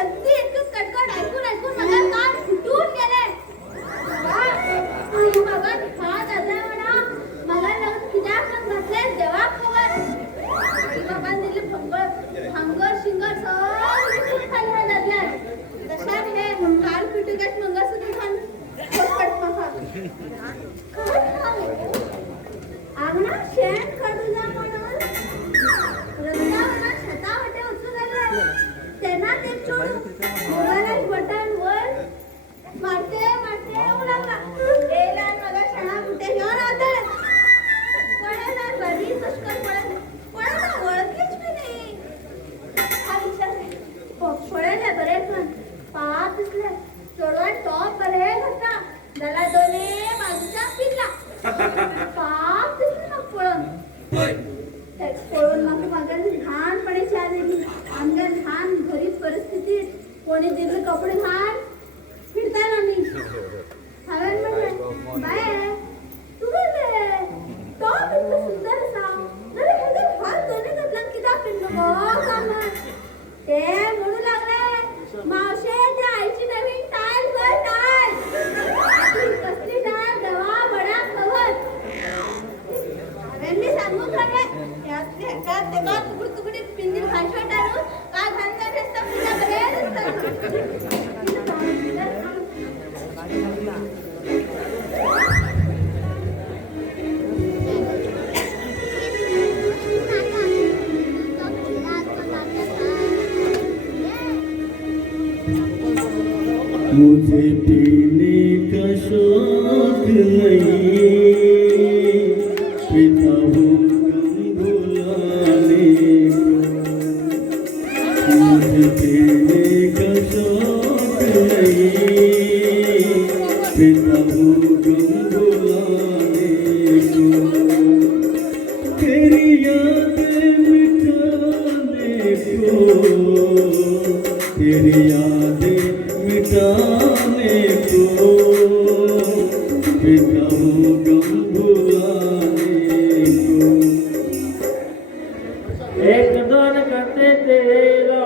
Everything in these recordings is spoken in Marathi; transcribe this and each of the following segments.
सत्ती इतकं कटकट ऐकून ऐकून माझा कान फुटून गेले. आई मगन हा दादा म्हणा मला लावून कित्याक पण घातले देवा खबर. आई बाबांनी दिले भांगर शिंगर सगळं खाली हलवल्यात. तशात हे काल पिटुक्यात मंगळसूत्र घाल पटपट माफा. आगना शेण काढू जा म्हणून रस्त्यावर छतावटे उचलून आले. त्यांना ते चोरून मोबाईल बटन वर मारते उलाला गेला मला क्षणा कुठे घेऊन आले. कोणाला बरी मुश्किल कोणाला ओळखीच मी नाही. हा विचार पळले बरे पण पाच दिसले चोडवा टॉप बरे होता त्याला दोन्ही बाजूचा पिल्ला पाच दिसले मग पळून मग मागायला लहानपणी चहा दिली. आमच्या लहान गरीब परिस्थितीत कोणी दिले कपडे घाल फिरता ना मी हवेन म्हटलं बाय तू बोलले टॉप इतकं सुंदर असा जरा ह्याचे फार दोन्ही घातला किती पिल्लो गो काम ते म्हणू लागले मावशे त्या आईची नवीन टाईल वर टाईल कसली टाईल दवा बडा कवर. मी सांगून काढले तेव्हा तुकडी पिंडी भाषा टाळून का घालणार रस्ता पुन्हा बरे मुझे पीने का शौक नहीं पीता हूँ गम भुलाने को. मुझे पीने का शौक नहीं पीता हूँ गम भुलाने को. तेरी यादें मिटाने को तेरी यादें मिटाने को पीता हूँ गम भुलाने को. एक दोन करते तेलो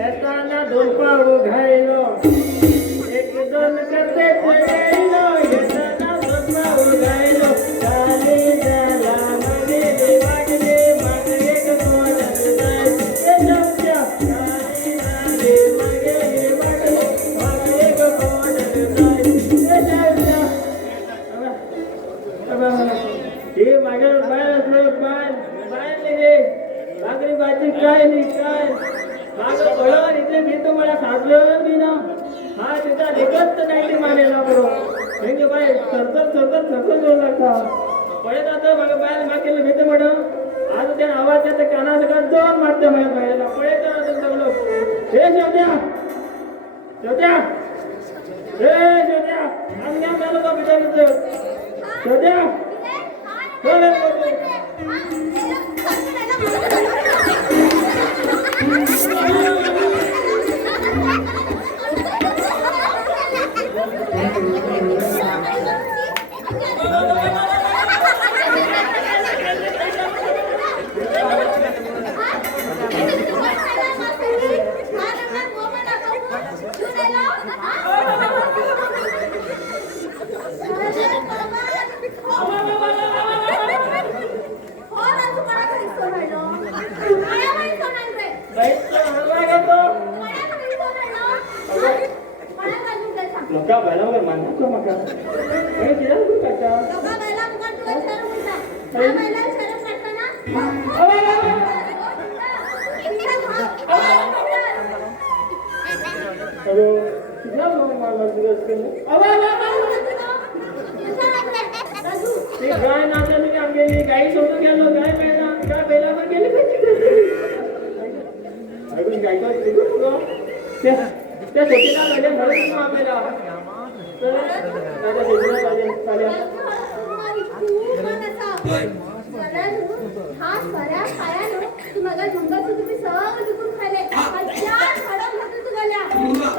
येताना धोपा उघायलो. एक दोन करते तेलो येताना धोपा उघायलो. चाली झाला मागेली मागली मागे कोण जाय ये जाऊया. चाली झाली मागेली मागली मागे कोण जाय ये जाऊया. हे मागे बाहेर असलो बाहेर निघे भाकरी भाजी काय नाही काय मागं बळवर इथे घेतो मला साधलं मी ना. हा तिचा देखत नाही ते मानेला बरोबर म्हणजे बाय सरतर जोर लागता पळत आता मागे बाहेर मागेलं घेते म्हणून आज त्या आवाज त्याच्या काना सगळ्यात दोन मारते माझ्या बाहेरला पळत सगळं हे शेवट्या हे शेवट्या आमच्या झालं का विचारायचं शेवट्या Maka balang ke mana tuh maka? Tidak tuh kaca. Maka balang bukan tuh cara kita. Balang cara kata na. Kalau tidak mau malam jelaskan. ते गाय नाचली की आमगे गाई सोडून गेलो गाय पहिला गाय पहिला पण गेली ऐकून गाय काय त्या शेतीला झाले म्हणून आपल्याला तर त्याच्या शेतीला झाले हा सऱ्या पायानं तुम्हाला मंगळसूत्र तुम्ही सगळं विकून खाले. हजार खडक घातलं तुझ्या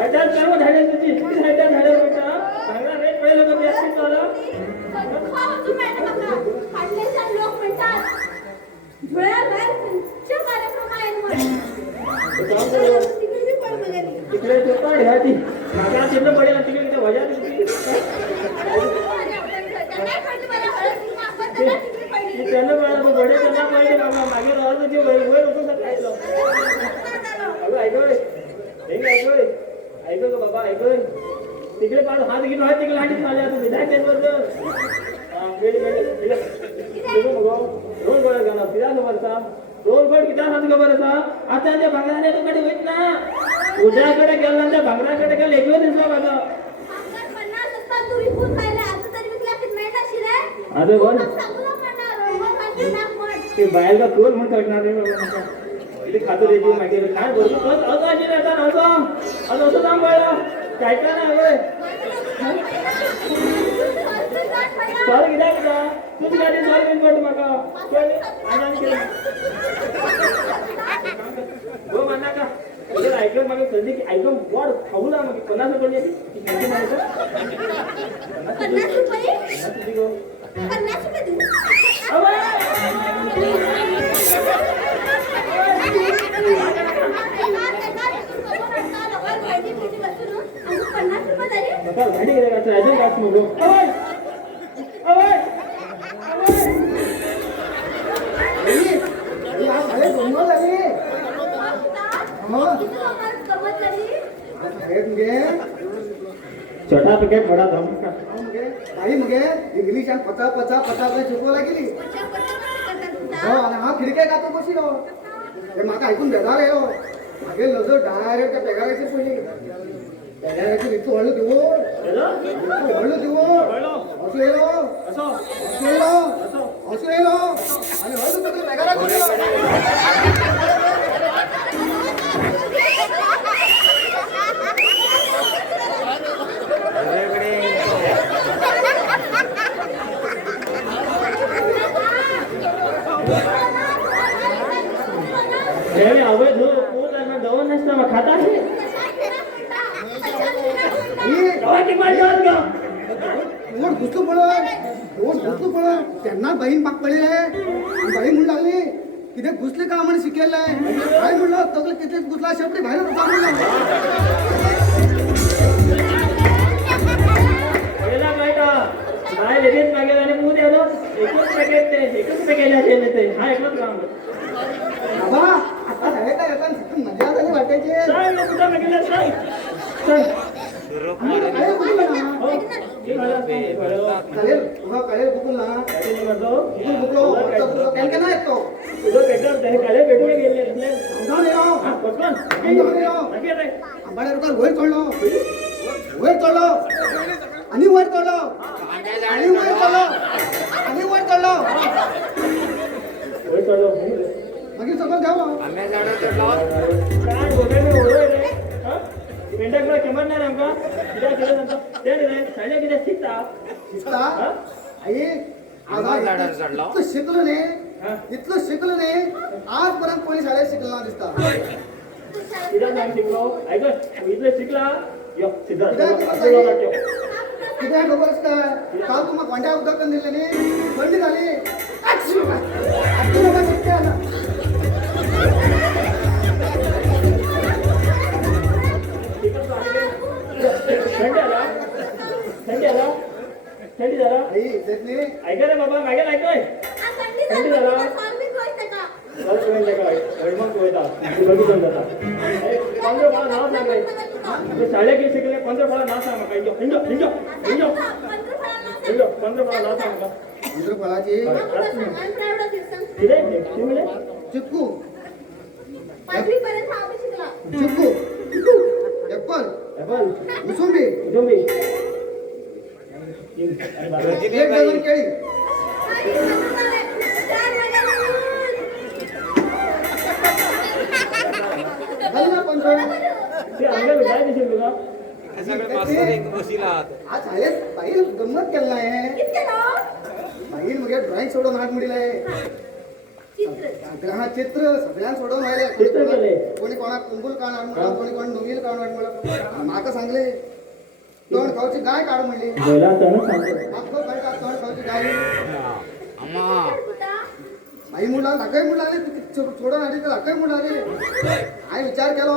हजार सर्व झाले तुझी किती हजार झाले बेटा सांगा रे पहिलं कधी असतील चाललं लोक म्हणतात धुळ्यावर त्यांच्या कार्यक्रम आहे ती मागा चिन्ह पडेल आणि तिकडे किती वजा त्यांना मला बडे त्यांना पाहिजे बाबा मागे राहतो ते वर होतो खायला अगं ऐकय ऐक का बाबा ऐकय तिकडे पाहतो हात घेऊन हात तिकडे लांडी चालले आता विधाय केंद्र रोल गोळा गाणं तिला खबरचा रोल गोड किती हात खबरचा आता त्या भांगराने तो कडे होईत ना उद्याकडे गेला त्या भांगराकडे गेला एक दिवस बाबा अरे बोल ते बाहेर का तोल म्हणून करणार रे बाबा इथे खातो रे तू मागे काय बोलतो अशी राहता नव्हतं असं सांभाळा काय का ना होय सर किती का तुझी गाडी सर घेऊन पडतो माका हो म्हणा का ऐकलं मग संधी की ऐकून वाढ खाऊ ना मग 50 रुपये भांडी गेले राजन कास मग छोटा पैकेट बड़ा धमका आई मगे इंग्लिश आणि पचा पचा पचा पचा शिकवायला गेली हो आणि हा खिडके गातो बसिलो हे माका ऐकून बेजार आहे हो मागे नजर डायरेक्ट त्या पेगारायचे पहिले पेगारायचे ऋतू हळू देऊ हळू देऊ असं येलो असं येलो असं येलो आणि हळू सगळं पेगारा अवैध दवा नसता मग खाता घुसतो पळ त्यांना बहीण पाक पडलेली आहे बाई म्हणून लागली किती घुसले का म्हणे शिकेल आहे काय म्हणलं तगलं किती घुसला शेपटी बाहेर काय लगेच मागेल आणि मूद यादव एकच पॅकेट ते हा एकच काम बाबा आता झाले काय आता मजा झाली वाटायची कळेल बुकून ना बुकलो त्यांना नाही येतो आंबाड्या रुपयात वर चढलो आणि वर चढलो आणि वर चढलो आणि वर चढलो मागील सगळं घ्यावं पेंटाकडे किंमत नाही आमका किती केलं साड्या किती शिकता आई इतकं शिकलो नाही इतकं शिकलो नाही आजपर्यंत कोणी शाळेत शिकला दिसता किती सांग शिकलो ऐक इथले शिकला किती डोबरच काय काल तुम्हाला कोणत्या उदाहरण दिले नाही बंदी झाली थंडी झाला ऐका रे बाबा मागे ऐकतोय थंडी झाला शाळे की शिकले 15 फळा नाव सांग फळाची चिक्कू चिक्कू एप्पल मोसंबी एक डझन केळी आज आहे बाई गंमत केला आहे बाई मग ड्रॉइंग सोडून हात मिळालाय सगळ्यांना चित्र सगळ्यांना सोडून राहिले कोणी कोणा कुंबुल काढ म्हणा कोणी कोण डोंगील काढ म्हणा माका सांगले तण खाऊची गाय काढ म्हणली तण खाऊची गाय बाई मुला धाकय मुलं आले सोडून आली तर धाकय मुलं आले आई विचार केलो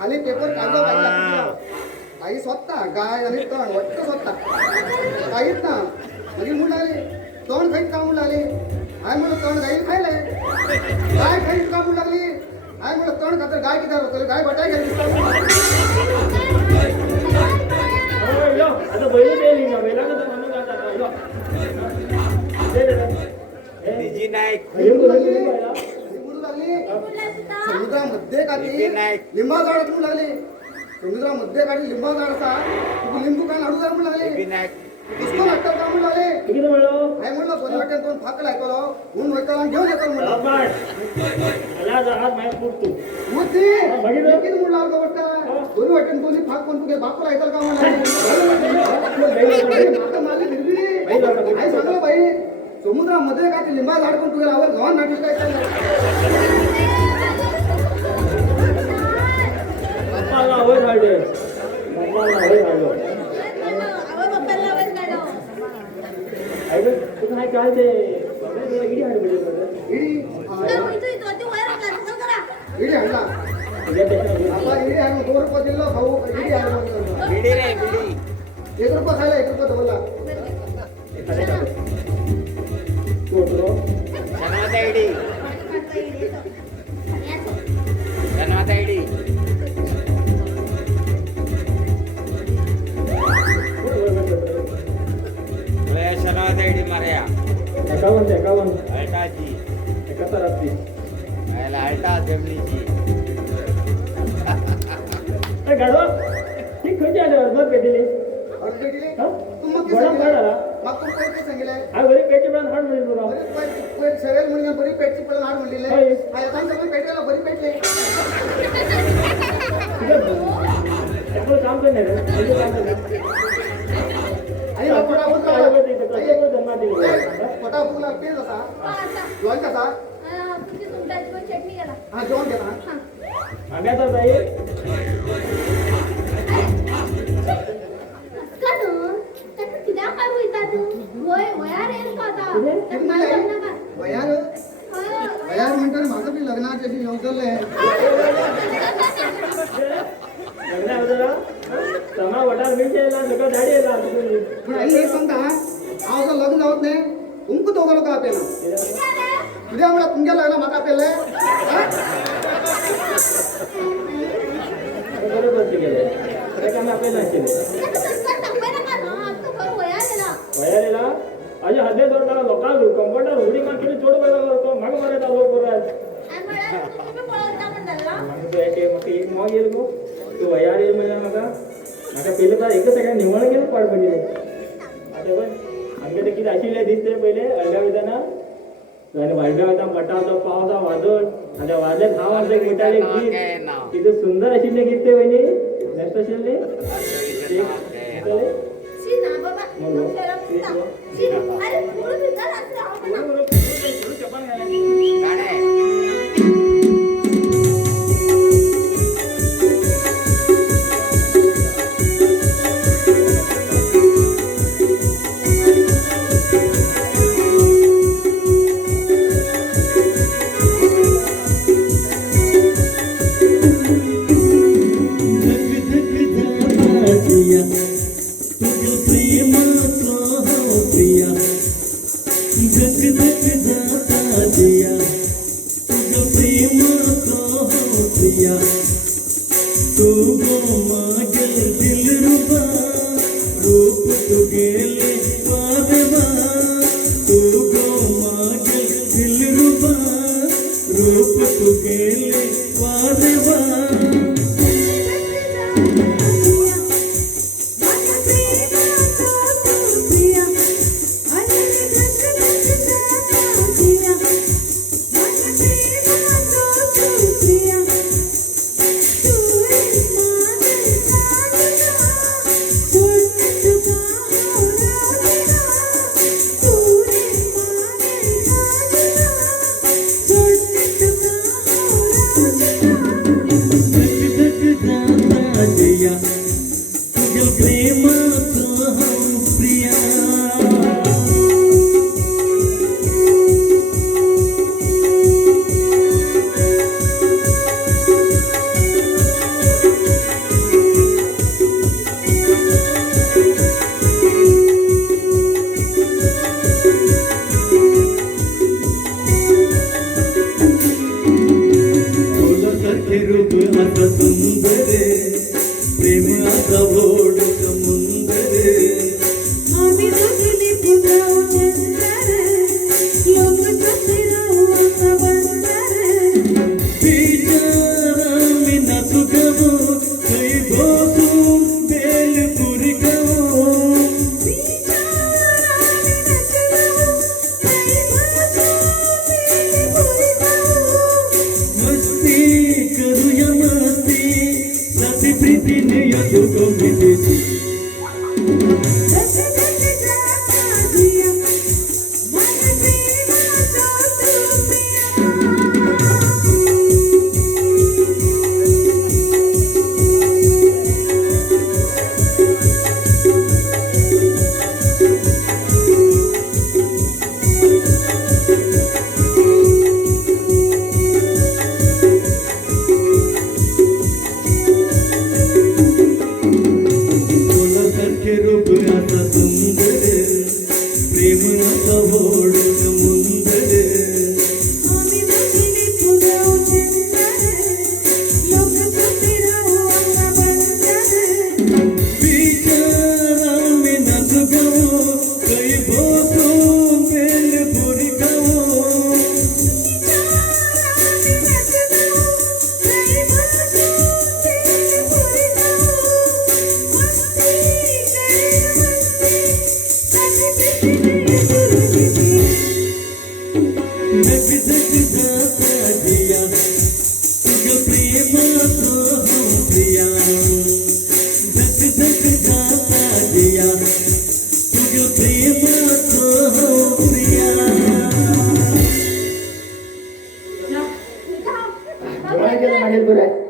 खाली पेपर काढलो काही स्वतः गाय आणि तण वाटतं स्वतः काहीच ना म्हणजे म्हणून लागले तण खाईत का म्हणून लागले आय म्हणलं तण गाई खायला गाय खाईत का म्हणून लागली आय म्हणलं तण खातर गाय किती होतं गाय बटाय घ्यायची आता बैल पेली ना बैला कसं म्हणून जातात निजी नाईक समुद्रामध्ये काढली लिंबा झाड म्हणून लागले समुद्रामध्ये काढली लिंबा झाड असा तू लिंबू काय लाडू म्हणून लागले नाईक पुष्प लागतात का म्हणून लागले किती म्हणलो काय म्हणलं दोन वाट्यात दोन फाकल ऐकलो ऊन वैकला घेऊन येतो म्हणलं मला जहाज माहीत पुरतो मुद्दी किती म्हणून लागलो बघता दोन वाट्यात दोन्ही फाक पण तुझे बापूला ऐकल का म्हणा मारली फिरली काय सांगलं बाई समुद्रामध्ये काय ते लिंबा झाड पण तुझ्या आवर गव्हाण नाटक काय पप्पाला होय झाडे पप्पाला होय झाडो ऐक तू काय काय ते इडी हाड म्हणजे इडी इडी आणला आता इडी आणून 2 रुपये दिलो भाऊ इडी आणून बिडी रे बिडी 1 रुपया खायला 1 रुपया धरला धन्यवाद आयडी धन्यवाद आयडी धन्यवाद आयडी मार्या 51 अल्टाची 71 अल्टा जमिनीची गाडवा ती खंयची आल्यावर मग भेटली और बेटी हा? तू मग बडा बडा मग तू काय सांगितलंय हा बरी पेचे पण हाड मिळेल तुला बरी सगळ्यात म्हणजे बरी पेटची पण लाड म्हणलेले होय. आता सगळं पेटायला बरी पेटले आपलं काम कर नाही रे म्हणजे काम कर आणि पटापट चटणी पटापट लागते जसा लोण कसा चटणी करा हा जेवण घ्या आम्ही आता जाई वयार म्हणतात माझं बी लग्नाची अशी योजलंय लग्न होतं समा वडार मिळाला सगळं झाडी येला पण आई हे सांगता हा असं लग्न जावत नाही तुमकं दोघं लोक आपल्याला तुझ्या मला तुमच्या लग्न माका पेलंय बरोबर गेले खरं काम आपल्याला केले वयालेला अजून हद्दे जोडला लोकांना कंपाऊंडर उडी मारली चोड बघा माग मारायचा लोक बरोबर मग येईल मग तू वयार येईल म्हणजे म्हाका पहिले तर एकच सगळ्या निवळ गेलं पाड पडली आता पण आमच्या ते किती अशी दिसते पहिले अर्ध्या वेळाना आणि वाढव्या होता पटावतो पावसा वादळ आणि त्या वादळात 6 वाजता एक मिठाले गीत किती सुंदर अशी गीत वहिनी नेक्स्ट असेल प्रीतीने येतो गमितीची फुलासारखे रूप आता सुंदर प्रेम आता होड समुंदर बिचारा मी नाचू गावो काही भोगो बेल पुरी गावो धक धक जाता जिया तुझ्या प्रेमाचं हम प्रिया धक धक जाता जिया तुझ्या प्रेमाचं हम प्रिया डोळे गेले माझे बरं आहे